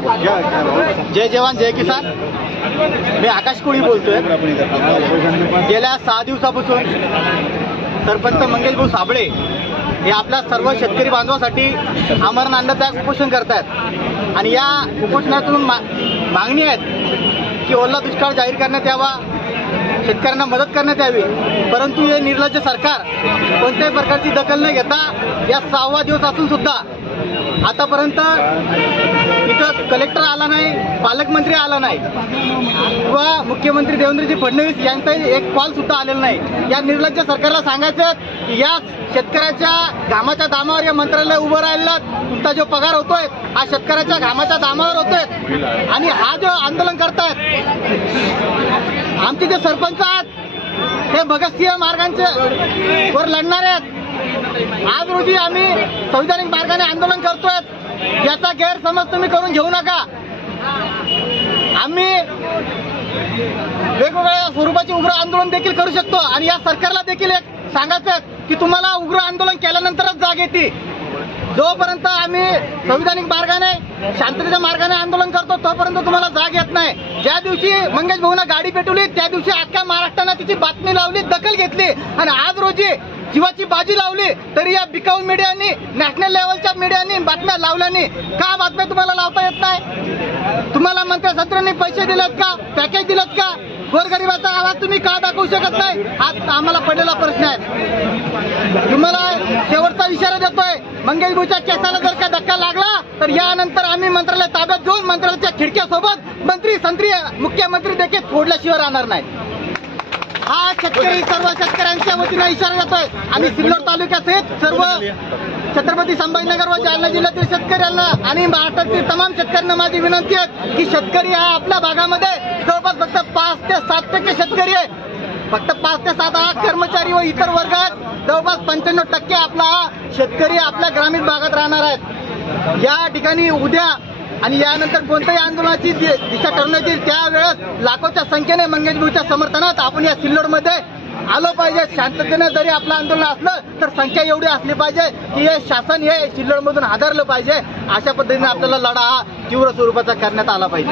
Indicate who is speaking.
Speaker 1: जय जवान जय किसान. मी आकाश कोळी बोलतोय. गेल्या सहा दिवसापासून सरपंच मंगेशभाऊ साबळे हे आपल्या सर्व शेतकरी बांधवासाठी अमरण अन्नत्याग उपोषण करतायत. आणि या उपोषणातून मा मागणी आहेत की ओला दुष्काळ जाहीर करण्यात यावा शेतकऱ्यांना मदत करण्यात यावी. परंतु हे निर्लज्ज सरकार कोणत्याही प्रकारची दखल न घेता या सहावा दिवस असून सुद्धा आतापर्यंत इथं कलेक्टर आला नाही पालकमंत्री आला नाही किंवा मुख्यमंत्री देवेंद्रजी फडणवीस यांचाही एक कॉल सुद्धा आलेला नाही. या निर्लज्ज सरकारला सांगायचं की या शेतकऱ्याच्या घामाच्या दामावर या मंत्रालय उभं राहिलं तुमचा जो पगार होतोय हा शेतकऱ्याच्या घामाच्या दामावर होतोय. आणि हा जो आंदोलन करतायत आमचे जे सरपंच आहेत हे भगतसिंह मार्गांचे वर लढणारे आहेत. आज रोजी आम्ही संविधानिक मार्गाने आंदोलन करतोय. याचा गैरसमज तुम्ही करून घेऊ नका. आम्ही वेगवेगळ्या स्वरूपाचे उग्र आंदोलन देखील करू शकतो. आणि या सरकारला देखील एक सांगायचं की तुम्हाला उग्र आंदोलन केल्यानंतरच जाग येते. जोपर्यंत आम्ही संविधानिक मार्गाने शांततेच्या मार्गाने आंदोलन करतो तोपर्यंत तुम्हाला जाग येत नाही. ज्या दिवशी मंगेश भाऊना गाडी पेटवली त्या दिवशी अख्ख्या महाराष्ट्रानं तिची बातमी लावली दखल घेतली. आणि आज रोजी जीवाची बाजी लावली तरी या बिकाऊ मीडियानी नॅशनल लेवलच्या मीडियानी बातम्या लावल्याने का बातम्या तुम्हाला लावता येत नाही? तुम्हाला मंत्र्यांनी पैसे दिलेत का? पॅकेज दिलेत का? गोरगरिबाचा आवाज तुम्ही का दाखवू शकत नाही? हा आम्हाला पडलेला प्रश्न आहे. तुम्हाला शेवटचा इशारा देतोय. मंगेश भूच्या केसाला जर का धक्का लागला तर यानंतर आम्ही मंत्रालय ताब्यात घेऊन मंत्रालयाच्या खिडक्यासोबत मंत्री संत्री मुख्यमंत्री देखील फोडल्याशिवाय राहणार नाही. हा शेतकरी सर्व शेतकऱ्यांच्या वतीनं इशारा देतोय. आम्ही सिल्लोड तालुक्यासहित सर्व छत्रपती संभाजीनगर व जालना जिल्ह्यातील शेतकऱ्यांना आणि महाराष्ट्रातील तमाम शेतकऱ्यांना माझी विनंती आहे की शेतकरी हा आपल्या भागामध्ये जवळपास फक्त पाच ते सात टक्के शेतकरी आहे. फक्त पाच ते सात आठ कर्मचारी व इतर वर्गात जवळपास पंच्याण्णव टक्के आपला हा शेतकरी आपल्या ग्रामीण भागात राहणार आहेत. या ठिकाणी उद्या आणि यानंतर कोणत्याही आंदोलनाची दिशा ठरवण्यात येईल त्यावेळेस लाखोच्या संख्येने मंगेश समर्थनात आपण या सिल्लोडमध्ये आलो पाहिजे. शांततेने जरी आपलं आंदोलन असलं तर संख्या एवढी असली पाहिजे की हे शासन हे सिल्लोडमधून हादरलं पाहिजे. अशा पद्धतीने आपल्याला लढा हा तीव्र स्वरूपाचा करण्यात आला पाहिजे.